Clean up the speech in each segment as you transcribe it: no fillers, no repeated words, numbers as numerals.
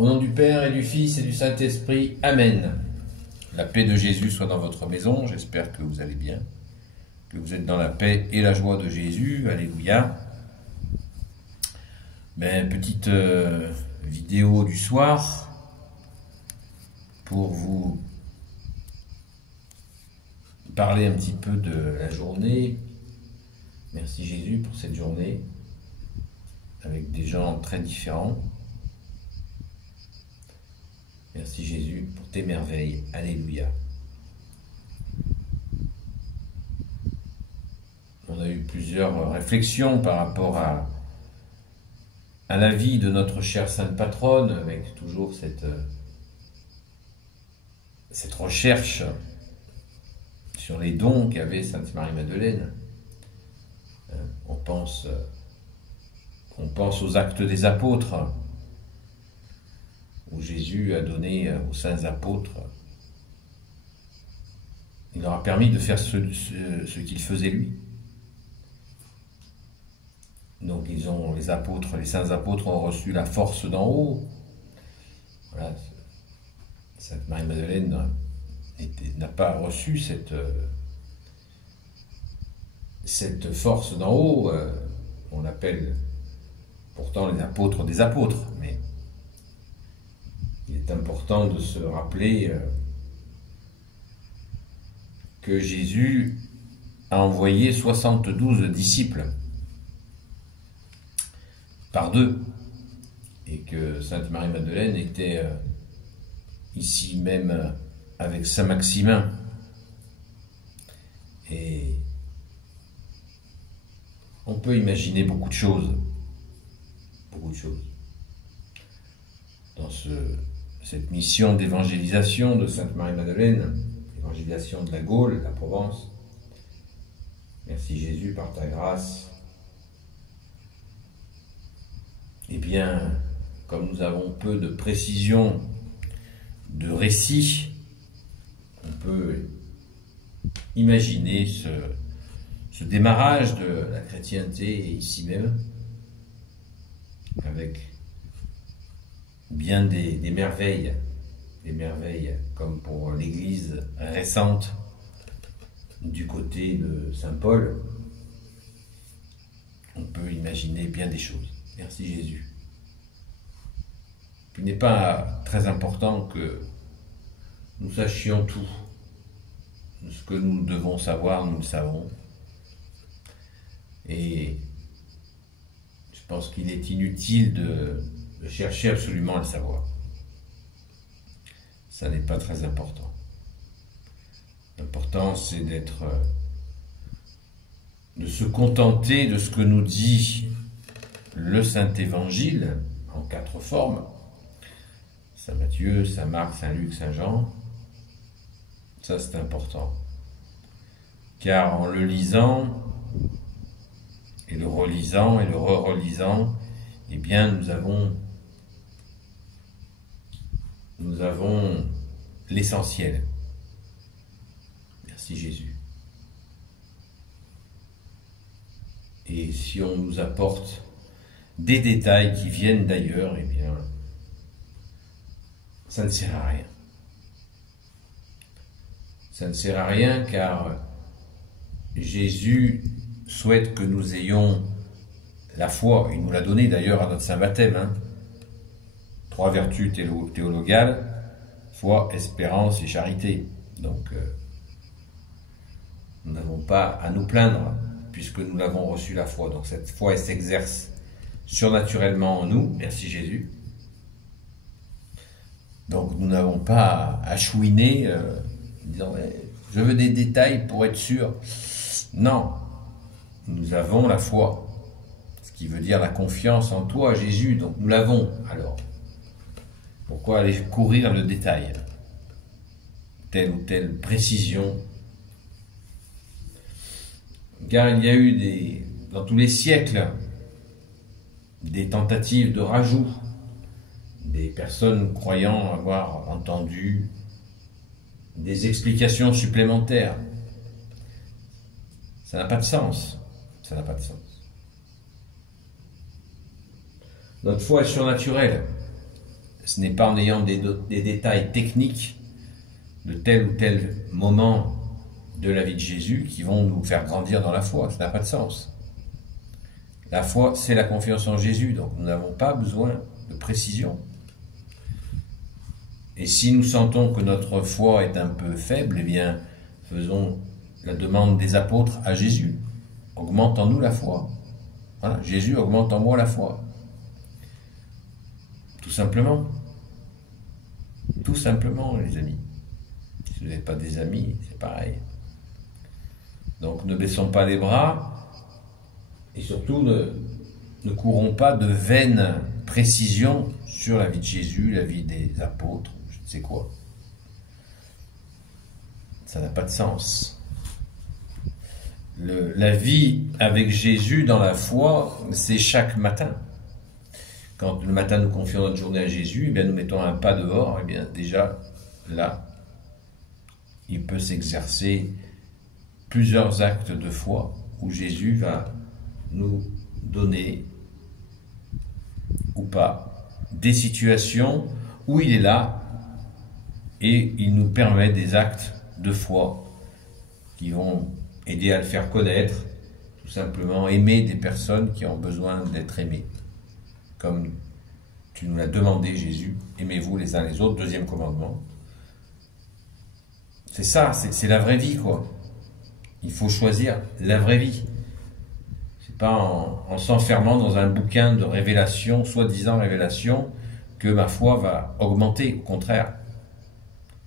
Au nom du Père et du Fils et du Saint-Esprit, Amen. La paix de Jésus soit dans votre maison, j'espère que vous allez bien, que vous êtes dans la paix et la joie de Jésus, alléluia. Petite vidéo du soir pour vous parler un petit peu de la journée. Merci Jésus pour cette journée, avec des gens très différents. Merci Jésus pour tes merveilles. Alléluia. On a eu plusieurs réflexions par rapport à la vie de notre chère Sainte Patronne, avec toujours cette recherche sur les dons qu'avait Sainte Marie-Madeleine. On pense aux actes des apôtres, où Jésus a donné aux saints apôtres, il leur a permis de faire ce qu'il faisait lui. Donc les saints apôtres ont reçu la force d'en haut. Voilà. Sainte Marie-Madeleine n'a pas reçu cette force d'en haut. On l'appelle pourtant les apôtres des apôtres, mais il est important de se rappeler que Jésus a envoyé 72 disciples par deux, et que Sainte Marie-Madeleine était ici même avec Saint Maximin. Et on peut imaginer beaucoup de choses dans cette mission d'évangélisation de Sainte Marie-Madeleine, évangélisation de la Gaule, de la Provence. Merci Jésus par ta grâce. Eh bien, comme nous avons peu de précision, de récits, on peut imaginer ce démarrage de la chrétienté ici même, avec bien des merveilles, comme pour l'Église récente du côté de Saint Paul. On peut imaginer bien des choses. Merci Jésus. Il n'est pas très important que nous sachions tout. Ce que nous devons savoir, nous le savons. Et je pense qu'il est inutile de chercher absolument à le savoir. Ça n'est pas très important. L'important, c'est de se contenter de ce que nous dit le Saint-Évangile en 4 formes. Saint Matthieu, Saint Marc, Saint Luc, Saint Jean. Ça, c'est important. Car en le lisant, et le relisant, et le re-relisant, eh bien, nous avons l'essentiel. Merci Jésus. Et si on nous apporte des détails qui viennent d'ailleurs, eh bien, ça ne sert à rien. Ça ne sert à rien car Jésus souhaite que nous ayons la foi. Il nous l'a donné d'ailleurs à notre Saint Baptême. 3 vertus théologales, foi, espérance et charité. Donc, nous n'avons pas à nous plaindre puisque nous l'avons reçu la foi. Donc cette foi, elle s'exerce surnaturellement en nous. Merci Jésus. Donc nous n'avons pas à chouiner en disant « je veux des détails pour être sûr ». Non, nous avons la foi, ce qui veut dire la confiance en toi, Jésus. Donc nous l'avons. Alors, pourquoi aller courir le détail? Telle ou telle précision. Car il y a eu dans tous les siècles des tentatives de rajout, des personnes croyant avoir entendu des explications supplémentaires. Ça n'a pas de sens. Ça n'a pas de sens. Notre foi est surnaturelle. ce n'est pas en ayant des détails techniques de tel ou tel moment de la vie de Jésus qui vont nous faire grandir dans la foi. Ça n'a pas de sens. La foi, c'est la confiance en Jésus, donc nous n'avons pas besoin de précision. Et si nous sentons que notre foi est un peu faible, eh bien, faisons la demande des apôtres à Jésus. Augmente en nous la foi. Voilà, Jésus augmente en moi la foi. Tout simplement. Tout simplement, les amis. Si vous n'avez pas des amis, c'est pareil. Donc ne baissons pas les bras et surtout ne courons pas de vaines précisions sur la vie de Jésus, la vie des apôtres, je ne sais quoi. Ça n'a pas de sens. La vie avec Jésus dans la foi, c'est chaque matin. Quand le matin nous confions notre journée à Jésus, eh bien nous mettons un pas dehors, eh bien déjà là, il peut s'exercer plusieurs actes de foi où Jésus va nous donner ou pas des situations où il est là et il nous permet des actes de foi qui vont aider à le faire connaître, tout simplement aimer des personnes qui ont besoin d'être aimées. Comme tu nous l'as demandé, Jésus, aimez-vous les uns les autres, deuxième commandement. C'est ça, c'est la vraie vie, quoi. Il faut choisir la vraie vie. C'est pas en s'enfermant dans un bouquin de révélation, soi-disant révélation, que ma foi va augmenter, au contraire.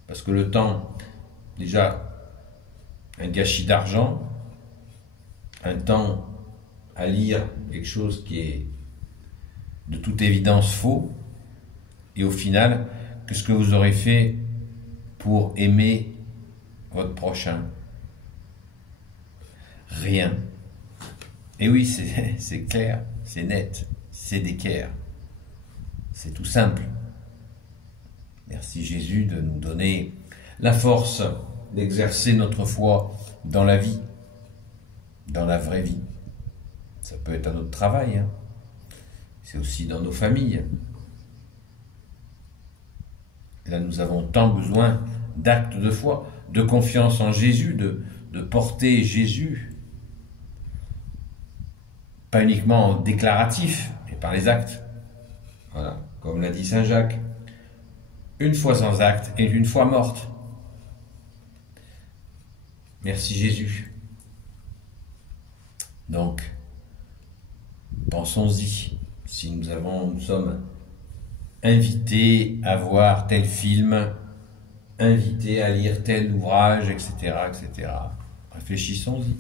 Parce que le temps, déjà, un gâchis d'argent, un temps à lire quelque chose qui est de toute évidence faux, et au final, qu'est-ce que vous aurez fait pour aimer votre prochain? Rien. Et oui, c'est clair, c'est net, c'est d'équerre. C'est tout simple. Merci Jésus de nous donner la force d'exercer notre foi dans la vie, dans la vraie vie. Ça peut être à notre travail, hein. C'est aussi dans nos familles. Là, nous avons tant besoin d'actes de foi, de confiance en Jésus, de porter Jésus, pas uniquement en déclaratif, mais par les actes. Voilà, comme l'a dit Saint Jacques, une foi sans acte est une foi morte. Merci Jésus. Donc, pensons-y. Si nous sommes invités à voir tel film, invités à lire tel ouvrage, etc., etc., réfléchissons-y.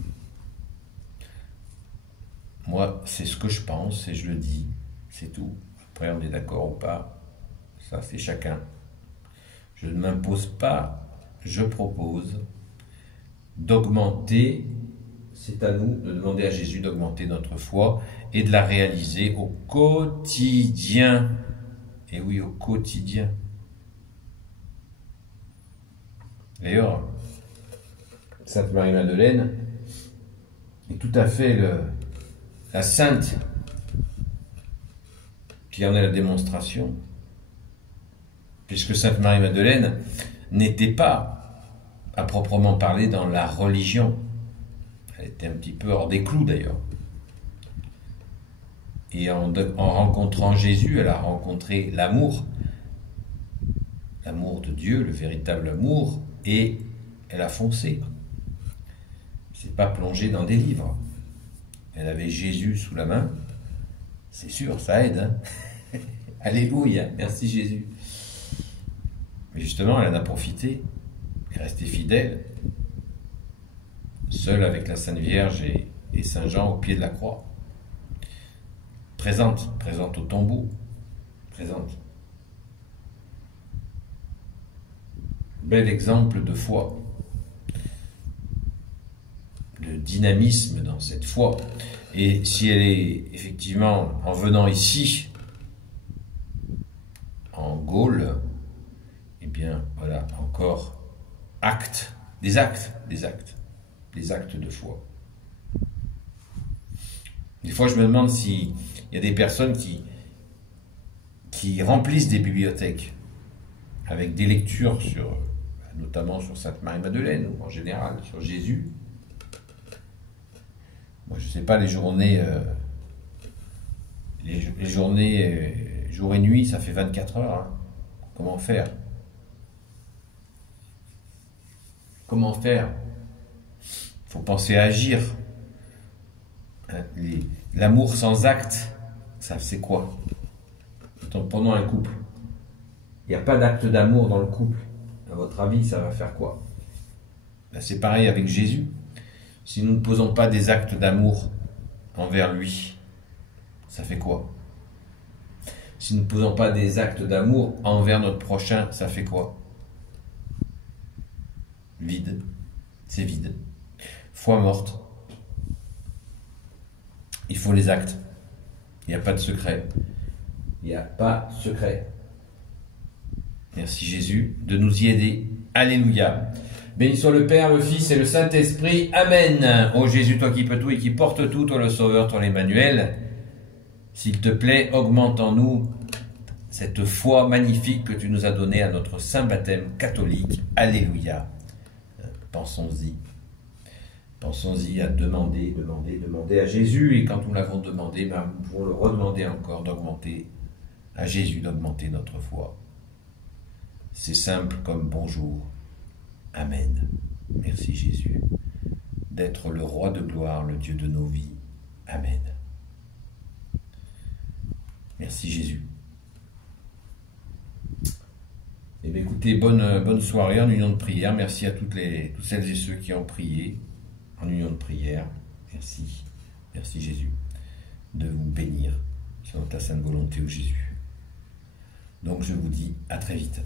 Moi, c'est ce que je pense et je le dis, c'est tout. Après, on est d'accord ou pas, ça c'est chacun. Je ne m'impose pas, je propose d'augmenter, c'est à nous de demander à Jésus d'augmenter notre foi et de la réaliser au quotidien. Et oui, au quotidien. D'ailleurs, Sainte Marie-Madeleine est tout à fait la sainte qui en est la démonstration, puisque Sainte Marie-Madeleine n'était pas, à proprement parler, dans la religion. Elle était un petit peu hors des clous d'ailleurs. Et en rencontrant Jésus, elle a rencontré l'amour de Dieu, le véritable amour, et elle a foncé. C'est pas plongé dans des livres. Elle avait Jésus sous la main, c'est sûr, ça aide. Hein. Alléluia, merci Jésus. Mais justement, elle en a profité, elle est restée fidèle, seule avec la Sainte Vierge et Saint Jean au pied de la croix. Présente au tombeau, présente. Bel exemple de foi, de dynamisme dans cette foi. Et si elle est effectivement, en venant ici, en Gaule, eh bien voilà, encore des actes de foi. Des fois je me demande s'il y a des personnes qui qui remplissent des bibliothèques avec des lectures sur, notamment sur Sainte Marie-Madeleine ou en général sur Jésus. Moi, je ne sais pas, les journées, jour et nuit, ça fait 24 heures. Hein. Comment faire? Comment faire? Il faut penser à agir. L'amour sans acte, ça c'est quoi? Pendant un couple, il n'y a pas d'acte d'amour dans le couple. À votre avis, ça va faire quoi? Ben, c'est pareil avec Jésus. Si nous ne posons pas des actes d'amour envers lui, ça fait quoi? Si nous ne posons pas des actes d'amour envers notre prochain, ça fait quoi? Vide. C'est vide. Foi morte. Il faut les actes. Il n'y a pas de secret. Il n'y a pas de secret. Merci Jésus de nous y aider. Alléluia. Béni soit le Père, le Fils et le Saint-Esprit. Amen. Ô Jésus, toi qui peux tout et qui portes tout, toi le Sauveur, toi l'Emmanuel, s'il te plaît, augmente en nous cette foi magnifique que tu nous as donnée à notre saint baptême catholique. Alléluia. Pensons-y. Pensons-y à demander à Jésus. Et quand nous l'avons demandé, nous pouvons le redemander encore d'augmenter à Jésus, d'augmenter notre foi. C'est simple comme bonjour. Amen. Merci Jésus d'être le roi de gloire, le Dieu de nos vies. Amen. Merci Jésus. Eh bien, écoutez, bonne soirée en union de prière. Merci à toutes celles et ceux qui ont prié en union de prière. Merci. Merci Jésus de vous bénir selon ta sainte volonté, ô Jésus. Donc je vous dis à très vite.